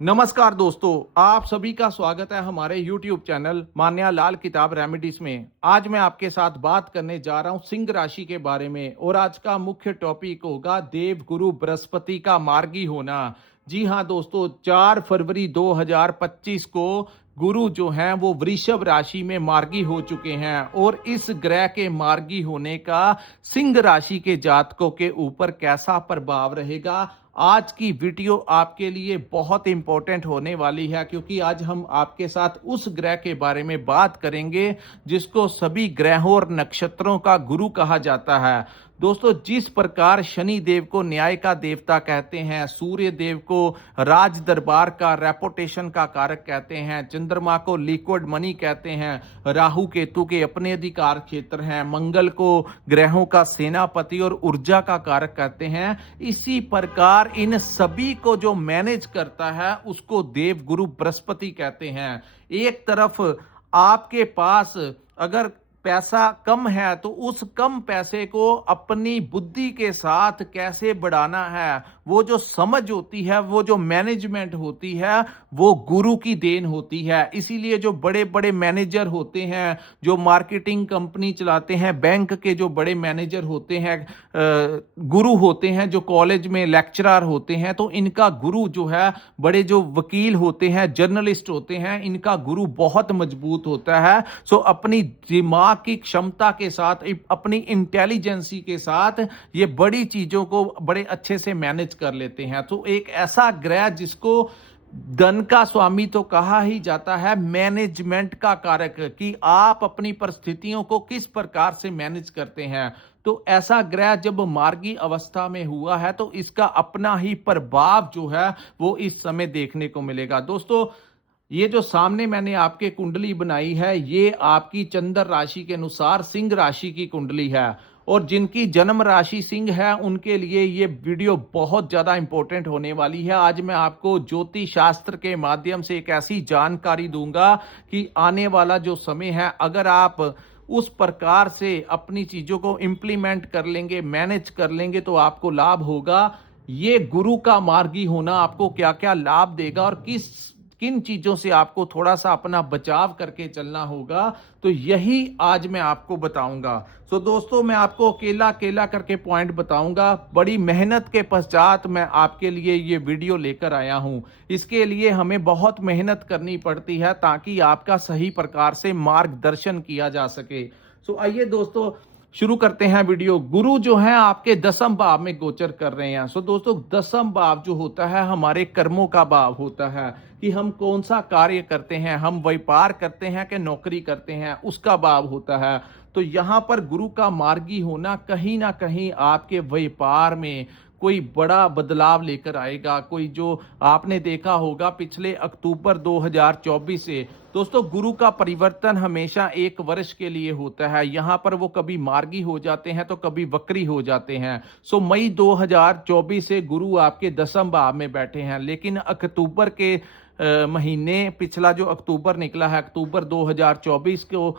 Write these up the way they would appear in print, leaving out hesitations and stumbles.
नमस्कार दोस्तों, आप सभी का स्वागत है हमारे YouTube चैनल मान्या लाल किताब रेमेडीज में। आज मैं आपके साथ बात करने जा रहा हूं सिंह राशि के बारे में और आज का मुख्य टॉपिक होगा देव गुरु बृहस्पति का मार्गी होना। जी हां दोस्तों, 4 फरवरी 2025 को गुरु जो हैं वो वृषभ राशि में मार्गी हो चुके हैं और इस ग्रह के मार्गी होने का सिंह राशि के जातकों के ऊपर कैसा प्रभाव रहेगा। आज की वीडियो आपके लिए बहुत इंपॉर्टेंट होने वाली है क्योंकि आज हम आपके साथ उस ग्रह के बारे में बात करेंगे जिसको सभी ग्रहों और नक्षत्रों का गुरु कहा जाता है। दोस्तों, जिस प्रकार शनि देव को न्याय का देवता कहते हैं, सूर्य देव को राज दरबार का रेपुटेशन का कारक कहते हैं, चंद्रमा को लिक्विड मनी कहते हैं, राहु केतु के अपने अधिकार क्षेत्र हैं, मंगल को ग्रहों का सेनापति और ऊर्जा का कारक कहते हैं, इसी प्रकार इन सभी को जो मैनेज करता है उसको देव गुरु बृहस्पति कहते हैं। एक तरफ आपके पास अगर पैसा कम है तो उस कम पैसे को अपनी बुद्धि के साथ कैसे बढ़ाना है, वो जो समझ होती है, वो जो मैनेजमेंट होती है, वो गुरु की देन होती है। इसीलिए जो बड़े बड़े मैनेजर होते हैं, जो मार्केटिंग कंपनी चलाते हैं, बैंक के जो बड़े मैनेजर होते हैं, गुरु होते हैं, जो कॉलेज में लेक्चरर होते हैं, तो इनका गुरु जो है, बड़े जो वकील होते हैं, जर्नलिस्ट होते हैं, इनका गुरु बहुत मजबूत होता है। सो अपनी दिमाग की क्षमता के साथ, अपनी इंटेलिजेंसी के साथ ये बड़ी चीजों को बड़े अच्छे से मैनेज कर लेते हैं। तो एक ऐसा ग्रह जिसको धन का स्वामी तो कहा ही जाता है, मैनेजमेंट का कारक, कि आप अपनी परिस्थितियों को किस प्रकार से मैनेज करते हैं। तो ऐसा ग्रह जब मार्गी अवस्था में हुआ है तो इसका अपना ही प्रभाव जो है वो इस समय देखने को मिलेगा। दोस्तों, ये जो सामने मैंने आपके कुंडली बनाई है, ये आपकी चंद्र राशि के अनुसार सिंह राशि की कुंडली है और जिनकी जन्म राशि सिंह है उनके लिए ये वीडियो बहुत ज्यादा इंपॉर्टेंट होने वाली है। आज मैं आपको ज्योतिष शास्त्र के माध्यम से एक ऐसी जानकारी दूंगा कि आने वाला जो समय है, अगर आप उस प्रकार से अपनी चीजों को इंप्लीमेंट कर लेंगे, मैनेज कर लेंगे, तो आपको लाभ होगा। ये गुरु का मार्गी होना आपको क्या क्या लाभ देगा और किन चीजों से आपको थोड़ा सा अपना बचाव करके चलना होगा, तो यही आज मैं आपको बताऊंगा। सो दोस्तों, मैं आपको अकेला अकेला करके पॉइंट बताऊंगा। बड़ी मेहनत के पश्चात मैं आपके लिए ये वीडियो लेकर आया हूं। इसके लिए हमें बहुत मेहनत करनी पड़ती है ताकि आपका सही प्रकार से मार्गदर्शन किया जा सके। सो आइए दोस्तों, शुरू करते हैं वीडियो। गुरु जो है आपके 10वें भाव में गोचर कर रहे हैं। सो दोस्तों, 10वां भाव जो होता है हमारे कर्मों का भाव होता है, कि हम कौन सा कार्य करते हैं, हम व्यापार करते हैं कि नौकरी करते हैं, उसका भाव होता है। तो यहां पर गुरु का मार्गी होना कहीं ना कहीं आपके व्यापार में कोई बड़ा बदलाव लेकर आएगा। कोई जो आपने देखा होगा पिछले अक्टूबर 2024 से, दोस्तों, गुरु का परिवर्तन हमेशा 1 वर्ष के लिए होता है। यहां पर वो कभी मार्गी हो जाते हैं तो कभी वक्री हो जाते हैं। सो मई 2024 से गुरु आपके 10वें भाव में बैठे हैं, लेकिन अक्टूबर के महीने, पिछला जो अक्टूबर निकला है, अक्टूबर 2024 को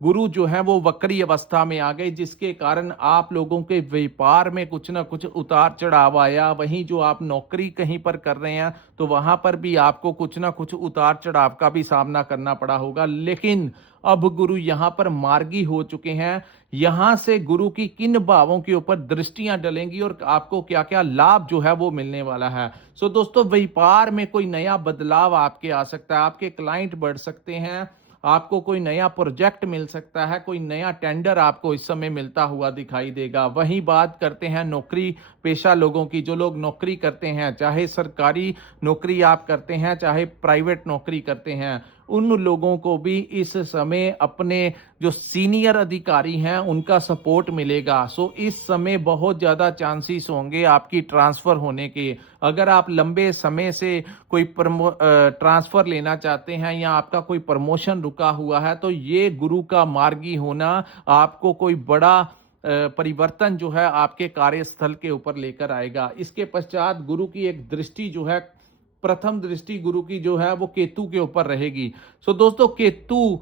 गुरु जो है वो वक्री अवस्था में आ गए, जिसके कारण आप लोगों के व्यापार में कुछ ना कुछ उतार चढ़ाव आया। वहीं जो आप नौकरी कहीं पर कर रहे हैं तो वहां पर भी आपको कुछ ना कुछ उतार चढ़ाव का भी सामना करना पड़ा होगा। लेकिन अब गुरु यहां पर मार्गी हो चुके हैं। यहां से गुरु की किन भावों के ऊपर दृष्टियां डलेंगी और आपको क्या क्या लाभ जो है वो मिलने वाला है। सो दोस्तों, व्यापार में कोई नया बदलाव आपके आ सकता है, आपके क्लाइंट बढ़ सकते हैं, आपको कोई नया प्रोजेक्ट मिल सकता है, कोई नया टेंडर आपको इस समय मिलता हुआ दिखाई देगा। वहीं बात करते हैं नौकरी पेशा लोगों की, जो लोग नौकरी करते हैं, चाहे सरकारी नौकरी आप करते हैं चाहे प्राइवेट नौकरी करते हैं, उन लोगों को भी इस समय अपने जो सीनियर अधिकारी हैं उनका सपोर्ट मिलेगा। सो इस समय बहुत ज़्यादा चांसेस होंगे आपकी ट्रांसफ़र होने के। अगर आप लंबे समय से कोई ट्रांसफ़र लेना चाहते हैं या आपका कोई प्रमोशन रुका हुआ है, तो ये गुरु का मार्गी होना आपको कोई बड़ा परिवर्तन जो है आपके कार्यस्थल के ऊपर लेकर आएगा। इसके पश्चात गुरु की एक दृष्टि जो है, प्रथम दृष्टि गुरु की जो है वो केतु के ऊपर रहेगी। सो दोस्तों, केतु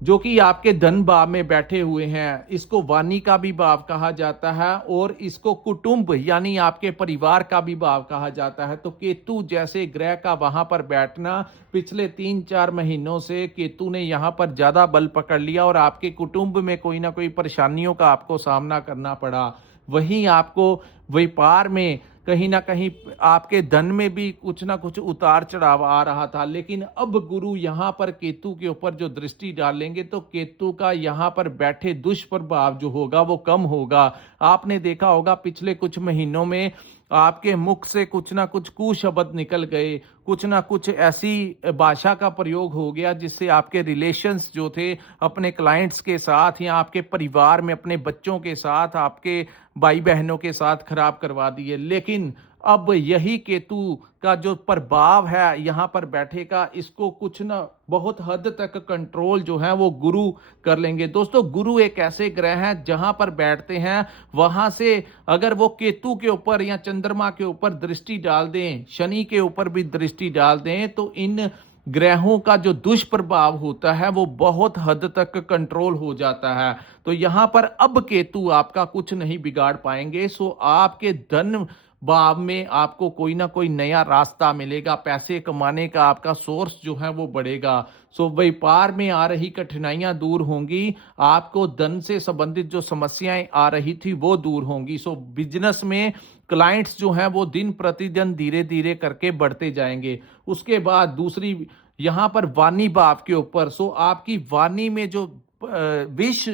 जो कि आपके धन भाव में बैठे हुए हैं। इसको वाणी का भी भाव कहा जाता है और इसको कुटुंब यानी आपके परिवार का भी भाव कहा जाता है। तो केतु जैसे ग्रह का वहां पर बैठना, पिछले 3-4 महीनों से केतु ने यहाँ पर ज्यादा बल पकड़ लिया और आपके कुटुंब में कोई ना कोई परेशानियों का आपको सामना करना पड़ा। वहीं आपको व्यापार में कहीं ना कहीं आपके धन में भी कुछ ना कुछ उतार चढ़ाव आ रहा था, लेकिन अब गुरु यहाँ पर केतु के ऊपर जो दृष्टि डालेंगे तो केतु का यहाँ पर बैठे दुष्प्रभाव जो होगा वो कम होगा। आपने देखा होगा पिछले कुछ महीनों में आपके मुख से कुछ ना कुछ कुशब्द निकल गए, कुछ ना कुछ ऐसी भाषा का प्रयोग हो गया जिससे आपके रिलेशंस जो थे अपने क्लाइंट्स के साथ या आपके परिवार में अपने बच्चों के साथ, आपके भाई बहनों के साथ खराब करवा दिए। लेकिन अब यही केतु का जो प्रभाव है यहाँ पर बैठेगा, इसको कुछ ना बहुत हद तक कंट्रोल जो है वो गुरु कर लेंगे। दोस्तों, गुरु एक ऐसे ग्रह हैं जहां पर बैठते हैं वहां से अगर वो केतु के ऊपर या चंद्रमा के ऊपर दृष्टि डाल दें, शनि के ऊपर भी दृष्टि डाल दें, तो इन ग्रहों का जो दुष्प्रभाव होता है वो बहुत हद तक कंट्रोल हो जाता है। तो यहां पर अब केतु आपका कुछ नहीं बिगाड़ पाएंगे। सो आपके धन भाव में आपको कोई ना कोई नया रास्ता मिलेगा, पैसे कमाने का आपका सोर्स जो है वो बढ़ेगा। सो व्यापार में आ रही कठिनाइयां दूर होंगी, आपको धन से संबंधित जो समस्याएं आ रही थी वो दूर होंगी। सो बिजनेस में क्लाइंट्स जो हैं वो दिन प्रतिदिन धीरे धीरे करके बढ़ते जाएंगे। उसके बाद दूसरी यहाँ पर वाणी भाव के ऊपर, सो आपकी वाणी में जो विष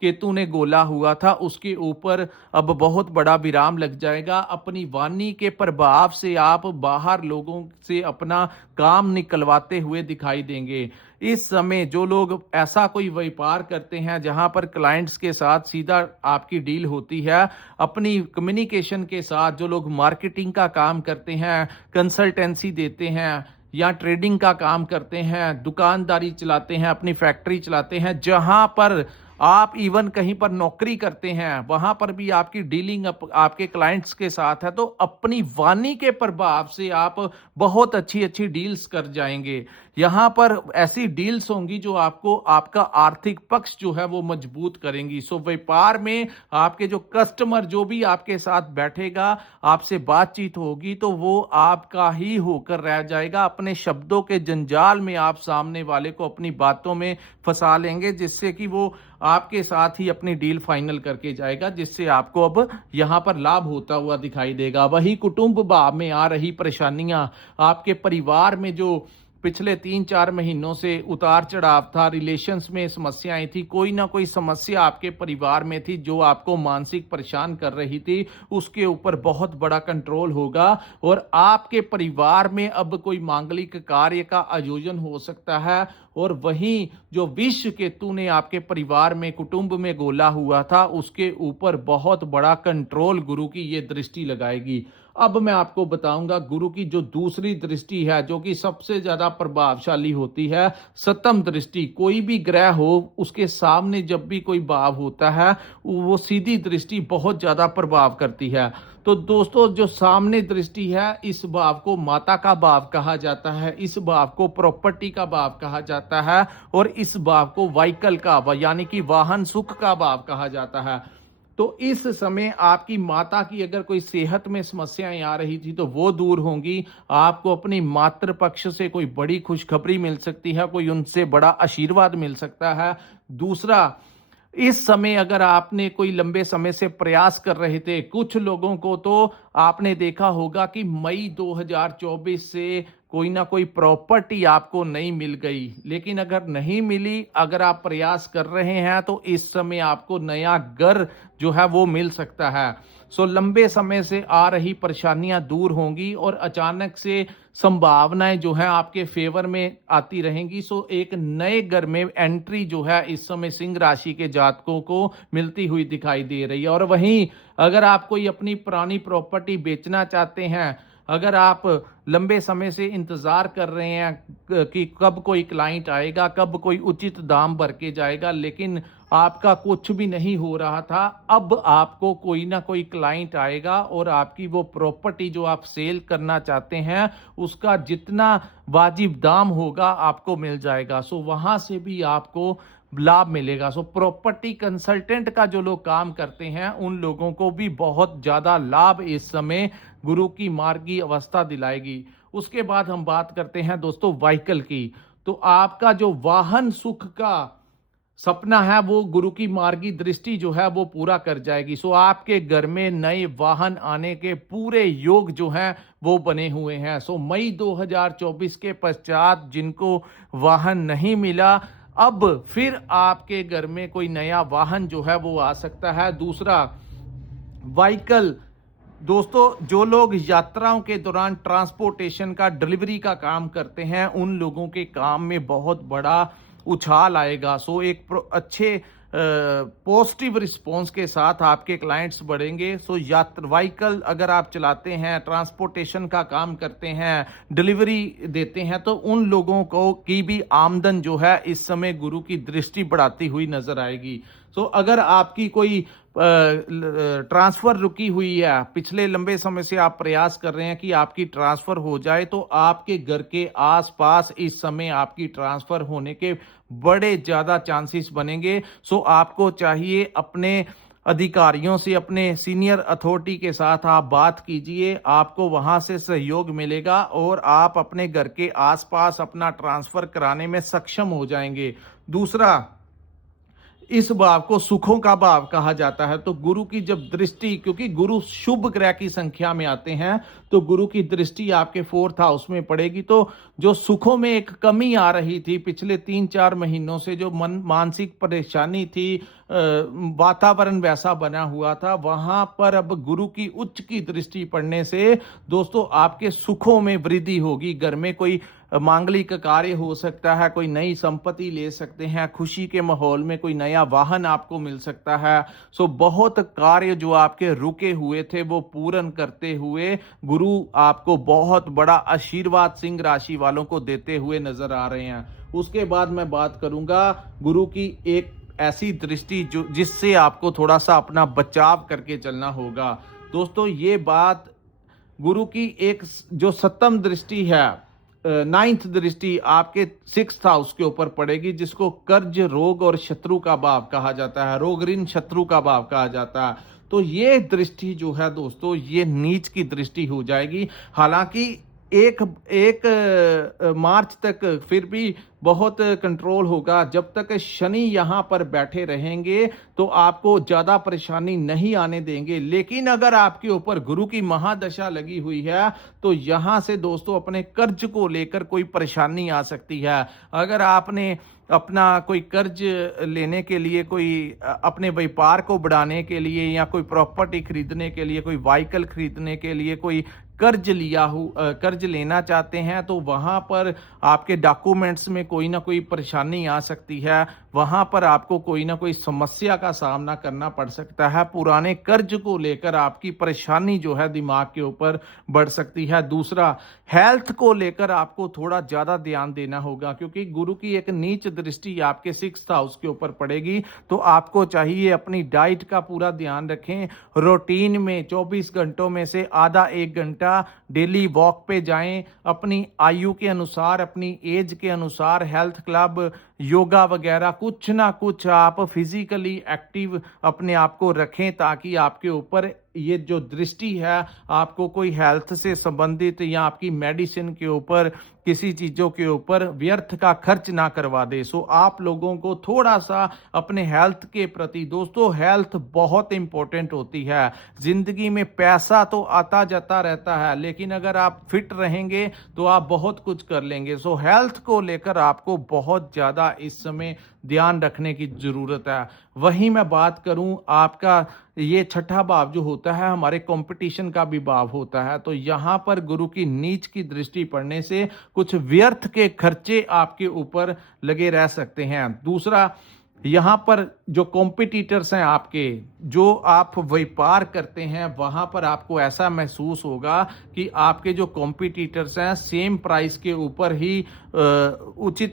केतु ने गोला हुआ था उसके ऊपर अब बहुत बड़ा विराम लग जाएगा। अपनी वाणी के प्रभाव से आप बाहर लोगों से अपना काम निकलवाते हुए दिखाई देंगे। इस समय जो लोग ऐसा कोई व्यापार करते हैं जहां पर क्लाइंट्स के साथ सीधा आपकी डील होती है, अपनी कम्युनिकेशन के साथ जो लोग मार्केटिंग का काम करते हैं, कंसल्टेंसी देते हैं या ट्रेडिंग का काम करते हैं, दुकानदारी चलाते हैं, अपनी फैक्ट्री चलाते हैं, जहां पर आप इवन कहीं पर नौकरी करते हैं, वहां पर भी आपकी डीलिंग आपके क्लाइंट्स के साथ है, तो अपनी वाणी के प्रभाव से आप बहुत अच्छी अच्छी डील्स कर जाएंगे। यहां पर ऐसी डील्स होंगी जो आपको आपका आर्थिक पक्ष जो है वो मजबूत करेंगी। सो व्यापार में आपके जो कस्टमर जो भी आपके साथ बैठेगा, आपसे बातचीत होगी, तो वो आपका ही होकर रह जाएगा। अपने शब्दों के जंजाल में आप सामने वाले को अपनी बातों में फंसा लेंगे, जिससे कि वो आपके साथ ही अपनी डील फाइनल करके जाएगा, जिससे आपको अब यहां पर लाभ होता हुआ दिखाई देगा। वही कुटुंब भाव में आ रही परेशानियां, आपके परिवार में जो पिछले 3-4 महीनों से उतार चढ़ाव था, रिलेशंस में समस्याएं थी, कोई ना कोई समस्या आपके परिवार में थी जो आपको मानसिक परेशान कर रही थी, उसके ऊपर बहुत बड़ा कंट्रोल होगा और आपके परिवार में अब कोई मांगलिक कार्य का आयोजन हो सकता है। और वहीं जो विष केतु ने आपके परिवार में कुटुंब में गोला हुआ था, उसके ऊपर बहुत बड़ा कंट्रोल गुरु की ये दृष्टि लगाएगी। अब मैं आपको बताऊंगा गुरु की जो दूसरी दृष्टि है, जो कि सबसे ज्यादा प्रभावशाली होती है, सप्तम दृष्टि। कोई भी ग्रह हो उसके सामने जब भी कोई भाव होता है, वो सीधी दृष्टि बहुत ज्यादा प्रभाव करती है। तो दोस्तों, जो सामने दृष्टि है, इस भाव को माता का भाव कहा जाता है, इस भाव को प्रॉपर्टी का भाव कहा जाता है और इस भाव को व्हीकल का यानी कि वाहन सुख का भाव कहा जाता है। तो इस समय आपकी माता की अगर कोई सेहत में समस्याएं आ रही थी तो वो दूर होंगी। आपको अपनी मातृ पक्ष से कोई बड़ी खुशखबरी मिल सकती है, कोई उनसे बड़ा आशीर्वाद मिल सकता है। दूसरा, इस समय अगर आपने कोई लंबे समय से प्रयास कर रहे थे, कुछ लोगों को तो आपने देखा होगा कि मई 2024 से कोई ना कोई प्रॉपर्टी आपको नहीं मिल गई, लेकिन अगर नहीं मिली, अगर आप प्रयास कर रहे हैं तो इस समय आपको नया घर जो है वो मिल सकता है। सो लंबे समय से आ रही परेशानियां दूर होंगी और अचानक से संभावनाएं जो है आपके फेवर में आती रहेंगी। सो एक नए घर में एंट्री जो है इस समय सिंह राशि के जातकों को मिलती हुई दिखाई दे रही है। और वहीं अगर आप कोई अपनी पुरानी प्रॉपर्टी बेचना चाहते हैं, अगर आप लंबे समय से इंतजार कर रहे हैं कि कब कोई क्लाइंट आएगा, कब कोई उचित दाम भर के जाएगा, लेकिन आपका कुछ भी नहीं हो रहा था, अब आपको कोई ना कोई क्लाइंट आएगा और आपकी वो प्रॉपर्टी जो आप सेल करना चाहते हैं उसका जितना वाजिब दाम होगा आपको मिल जाएगा। सो वहां से भी आपको लाभ मिलेगा। सो प्रॉपर्टी कंसल्टेंट का जो लोग काम करते हैं उन लोगों को भी बहुत ज़्यादा लाभ इस समय गुरु की मार्गी अवस्था दिलाएगी। उसके बाद हम बात करते हैं दोस्तों व्हीकल की। तो आपका जो वाहन सुख का सपना है वो गुरु की मार्गी दृष्टि जो है वो पूरा कर जाएगी। सो आपके घर में नए वाहन आने के पूरे योग जो हैं वो बने हुए हैं। सो मई 2024 के पश्चात जिनको वाहन नहीं मिला, अब फिर आपके घर में कोई नया वाहन जो है वो आ सकता है। दूसरा, व्हीकल दोस्तों, जो लोग यात्राओं के दौरान ट्रांसपोर्टेशन का डिलीवरी का काम करते हैं उन लोगों के काम में बहुत बड़ा उछाल आएगा। सो एक अच्छे पॉजिटिव रिस्पॉन्स के साथ आपके क्लाइंट्स बढ़ेंगे। सो यात्रा व्हीकल अगर आप चलाते हैं, ट्रांसपोर्टेशन का काम करते हैं, डिलीवरी देते हैं, तो उन लोगों को की भी आमदन जो है इस समय गुरु की दृष्टि बढ़ाती हुई नजर आएगी। सो अगर आपकी कोई ट्रांसफर रुकी हुई है, पिछले लंबे समय से आप प्रयास कर रहे हैं कि आपकी ट्रांसफर हो जाए, तो आपके घर के आसपास इस समय आपकी ट्रांसफर होने के बड़े ज्यादा चांसेस बनेंगे। सो आपको चाहिए अपने अधिकारियों से, अपने सीनियर अथॉरिटी के साथ आप बात कीजिए, आपको वहां से सहयोग मिलेगा और आप अपने घर के आसपास अपना ट्रांसफर कराने में सक्षम हो जाएंगे। दूसरा, इस भाव को सुखों का भाव कहा जाता है। तो गुरु की जब दृष्टि, क्योंकि गुरु शुभ ग्रह की संख्या में आते हैं, तो गुरु की दृष्टि आपके 4th हाउस में पड़ेगी। तो जो सुखों में एक कमी आ रही थी पिछले 3-4 महीनों से, जो मानसिक परेशानी थी, वातावरण वैसा बना हुआ था, वहां पर अब गुरु की उच्च की दृष्टि पड़ने से दोस्तों आपके सुखों में वृद्धि होगी। घर में कोई मांगलिक कार्य हो सकता है, कोई नई संपत्ति ले सकते हैं, खुशी के माहौल में कोई नया वाहन आपको मिल सकता है। सो बहुत कार्य जो आपके रुके हुए थे वो पूर्ण करते हुए गुरु आपको बहुत बड़ा आशीर्वाद सिंह राशि वालों को देते हुए नजर आ रहे हैं। उसके बाद मैं बात करूंगा गुरु की एक ऐसी दृष्टि जो जिससे आपको थोड़ा सा अपना बचाव करके चलना होगा। दोस्तों, ये बात गुरु की एक जो 7th दृष्टि है, 9th दृष्टि आपके 6th हाउस के ऊपर पड़ेगी, जिसको कर्ज, रोग और शत्रु का भाव कहा जाता है, रोग ऋण शत्रु का भाव कहा जाता है। तो ये दृष्टि जो है दोस्तों, ये नीच की दृष्टि हो जाएगी। हालांकि एक मार्च तक फिर भी बहुत कंट्रोल होगा। जब तक शनि यहां पर बैठे रहेंगे तो आपको ज्यादा परेशानी नहीं आने देंगे। लेकिन अगर आपके ऊपर गुरु की महादशा लगी हुई है तो यहां से दोस्तों अपने कर्ज को लेकर कोई परेशानी आ सकती है। अगर आपने अपना कोई कर्ज लेने के लिए, कोई अपने व्यापार को बढ़ाने के लिए, या कोई प्रॉपर्टी खरीदने के लिए, कोई व्हीकल खरीदने के लिए कोई कर्ज लेना चाहते हैं, तो वहां पर आपके डॉक्यूमेंट्स में कोई ना कोई परेशानी आ सकती है। वहां पर आपको कोई ना कोई समस्या का सामना करना पड़ सकता है। पुराने कर्ज को लेकर आपकी परेशानी जो है दिमाग के ऊपर बढ़ सकती है। दूसरा, हेल्थ को लेकर आपको थोड़ा ज्यादा ध्यान देना होगा, क्योंकि गुरु की एक नीच दृष्टि आपके 6th हाउस के ऊपर पड़ेगी। तो आपको चाहिए अपनी डाइट का पूरा ध्यान रखें। रूटीन में 24 घंटों में से आधा 1 घंटा डेली वॉक पे जाएं। अपनी आयु के अनुसार, अपनी एज के अनुसार हेल्थ क्लब, योगा वगैरह कुछ ना कुछ आप फिजिकली एक्टिव अपने आप को रखें, ताकि आपके ऊपर ये जो दृष्टि है आपको कोई हेल्थ से संबंधित या आपकी मेडिसिन के ऊपर, किसी चीजों के ऊपर व्यर्थ का खर्च ना करवा दे। सो आप लोगों को थोड़ा सा अपने हेल्थ के प्रति, दोस्तों हेल्थ बहुत इंपॉर्टेंट होती है। जिंदगी में पैसा तो आता जाता रहता है, लेकिन अगर आप फिट रहेंगे तो आप बहुत कुछ कर लेंगे। सो हेल्थ को लेकर आपको बहुत ज्यादा इस समय ध्यान रखने की जरूरत है। वहीं मैं बात करूं, आपका ये 6ठा भाव जो होता है हमारे कंपटीशन का भी भाव होता है। तो यहां पर गुरु की नीच की दृष्टि पड़ने से कुछ व्यर्थ के खर्चे आपके ऊपर लगे रह सकते हैं। दूसरा, यहां पर जो कॉम्पिटिटर्स हैं आपके, जो आप व्यापार करते हैं वहाँ पर आपको ऐसा महसूस होगा कि आपके जो कॉम्पिटिटर्स हैं सेम प्राइस के ऊपर ही उचित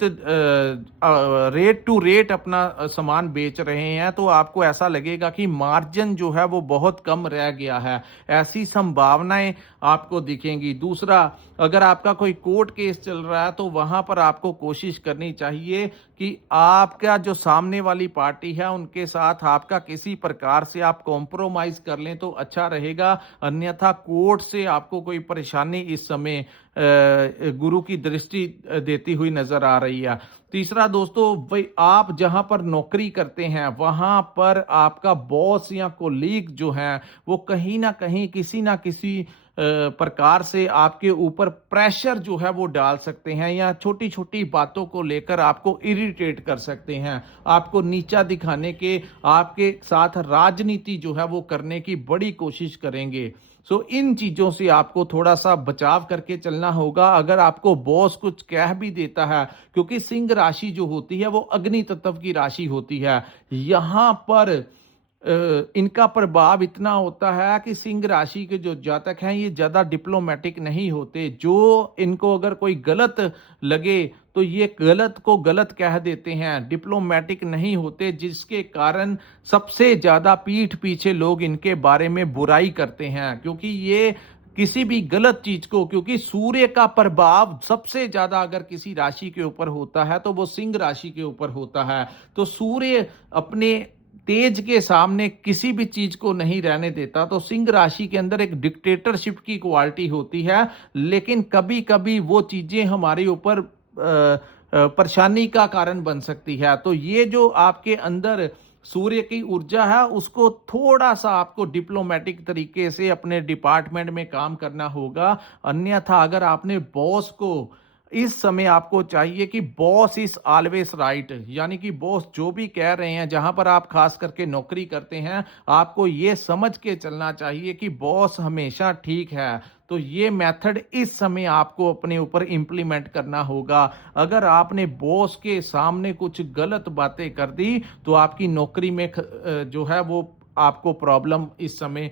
रेट टू रेट अपना सामान बेच रहे हैं, तो आपको ऐसा लगेगा कि मार्जिन जो है वो बहुत कम रह गया है। ऐसी संभावनाएं आपको दिखेंगी। दूसरा, अगर आपका कोई कोर्ट केस चल रहा है तो वहां पर आपको कोशिश करनी चाहिए कि आपका जो सामने वाली पार्टी है उनके साथ आपका किसी प्रकार से आप कॉम्प्रोमाइज कर लें तो अच्छा रहेगा। अन्यथा कोर्ट से आपको कोई परेशानी इस समय गुरु की दृष्टि देती हुई नजर आ रही है। तीसरा दोस्तों, भाई आप जहां पर नौकरी करते हैं वहां पर आपका बॉस या कोलीग जो है वो कहीं ना कहीं किसी ना किसी प्रकार से आपके ऊपर प्रेशर जो है वो डाल सकते हैं या छोटी छोटी बातों को लेकर आपको इरिटेट कर सकते हैं, आपको नीचा दिखाने के, आपके साथ राजनीति जो है वो करने की बड़ी कोशिश करेंगे। इन चीजों से आपको थोड़ा सा बचाव करके चलना होगा। अगर आपको बॉस कुछ कह भी देता है, क्योंकि सिंह राशि जो होती है वो अग्नि तत्व की राशि होती है, यहां पर इनका प्रभाव इतना होता है कि सिंह राशि के जो जातक हैं ये ज्यादा डिप्लोमेटिक नहीं होते। जो इनको अगर कोई गलत लगे तो ये गलत को गलत कह देते हैं, डिप्लोमेटिक नहीं होते, जिसके कारण सबसे ज्यादा पीठ पीछे लोग इनके बारे में बुराई करते हैं। क्योंकि ये किसी भी गलत चीज को, क्योंकि सूर्य का प्रभाव सबसे ज्यादा अगर किसी राशि के ऊपर होता है तो वो सिंह राशि के ऊपर होता है। तो सूर्य अपने तेज के सामने किसी भी चीज को नहीं रहने देता। तो सिंह राशि के अंदर एक डिक्टेटरशिप की क्वालिटी होती है, लेकिन कभी कभी वो चीजें हमारे ऊपर परेशानी का कारण बन सकती है। तो ये जो आपके अंदर सूर्य की ऊर्जा है उसको थोड़ा सा आपको डिप्लोमेटिक तरीके से अपने डिपार्टमेंट में काम करना होगा। अन्यथा अगर आपने बॉस को, इस समय आपको चाहिए कि बॉस इज ऑलवेज राइट, यानी कि बॉस जो भी कह रहे हैं, जहां पर आप खास करके नौकरी करते हैं, आपको ये समझ के चलना चाहिए कि बॉस हमेशा ठीक है। तो ये मेथड इस समय आपको अपने ऊपर इंप्लीमेंट करना होगा। अगर आपने बॉस के सामने कुछ गलत बातें कर दी तो आपकी नौकरी में जो है वो आपको प्रॉब्लम इस समय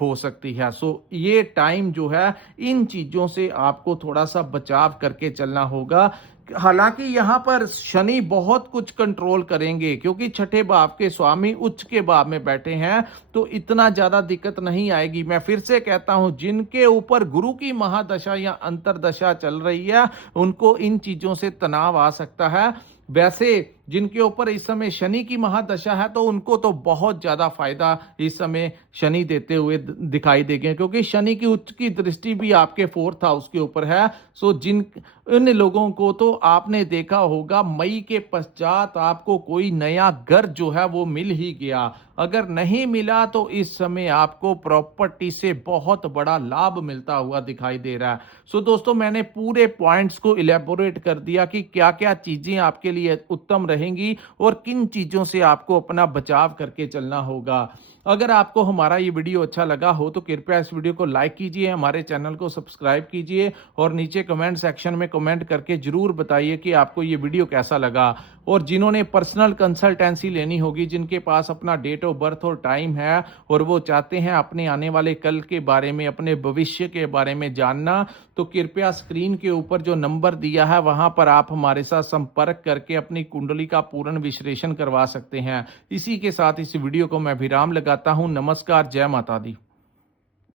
हो सकती है। ये टाइम जो है इन चीजों से आपको थोड़ा सा बचाव करके चलना होगा। हालांकि यहां पर शनि बहुत कुछ कंट्रोल करेंगे, क्योंकि छठे भाव के स्वामी उच्च के भाव में बैठे हैं, तो इतना ज्यादा दिक्कत नहीं आएगी। मैं फिर से कहता हूं, जिनके ऊपर गुरु की महादशा या अंतरदशा चल रही है उनको इन चीजों से तनाव आ सकता है। वैसे जिनके ऊपर इस समय शनि की महादशा है तो उनको तो बहुत ज्यादा फायदा इस समय शनि देते हुए दिखाई देंगे, क्योंकि शनि की उच्च की दृष्टि भी आपके फोर्थ हाउस के ऊपर है। इन लोगों को तो आपने देखा होगा मई के पश्चात आपको कोई नया घर जो है वो मिल ही गया। अगर नहीं मिला तो इस समय आपको प्रॉपर्टी से बहुत बड़ा लाभ मिलता हुआ दिखाई दे रहा है। दोस्तों, मैंने पूरे पॉइंट्स को इलेबोरेट कर दिया कि क्या क्या चीजें आपके लिए उत्तम रहेंगी और किन चीजों से आपको अपना बचाव करके चलना होगा। अगर आपको हमारा ये वीडियो अच्छा लगा हो तो कृपया इस वीडियो को लाइक कीजिए, हमारे चैनल को सब्सक्राइब कीजिए और नीचे कमेंट सेक्शन में कमेंट करके जरूर बताइए कि आपको ये वीडियो कैसा लगा। और जिन्होंने पर्सनल कंसल्टेंसी लेनी होगी, जिनके पास अपना डेट ऑफ बर्थ और टाइम है और वो चाहते हैं अपने आने वाले कल के बारे में, अपने भविष्य के बारे में जानना, तो कृपया स्क्रीन के ऊपर जो नंबर दिया है वहां पर आप हमारे साथ संपर्क करके अपनी कुंडली का पूर्ण विश्लेषण करवा सकते हैं। इसी के साथ इस वीडियो को मैं विराम लगाता हूं। नमस्कार, जय माता दी।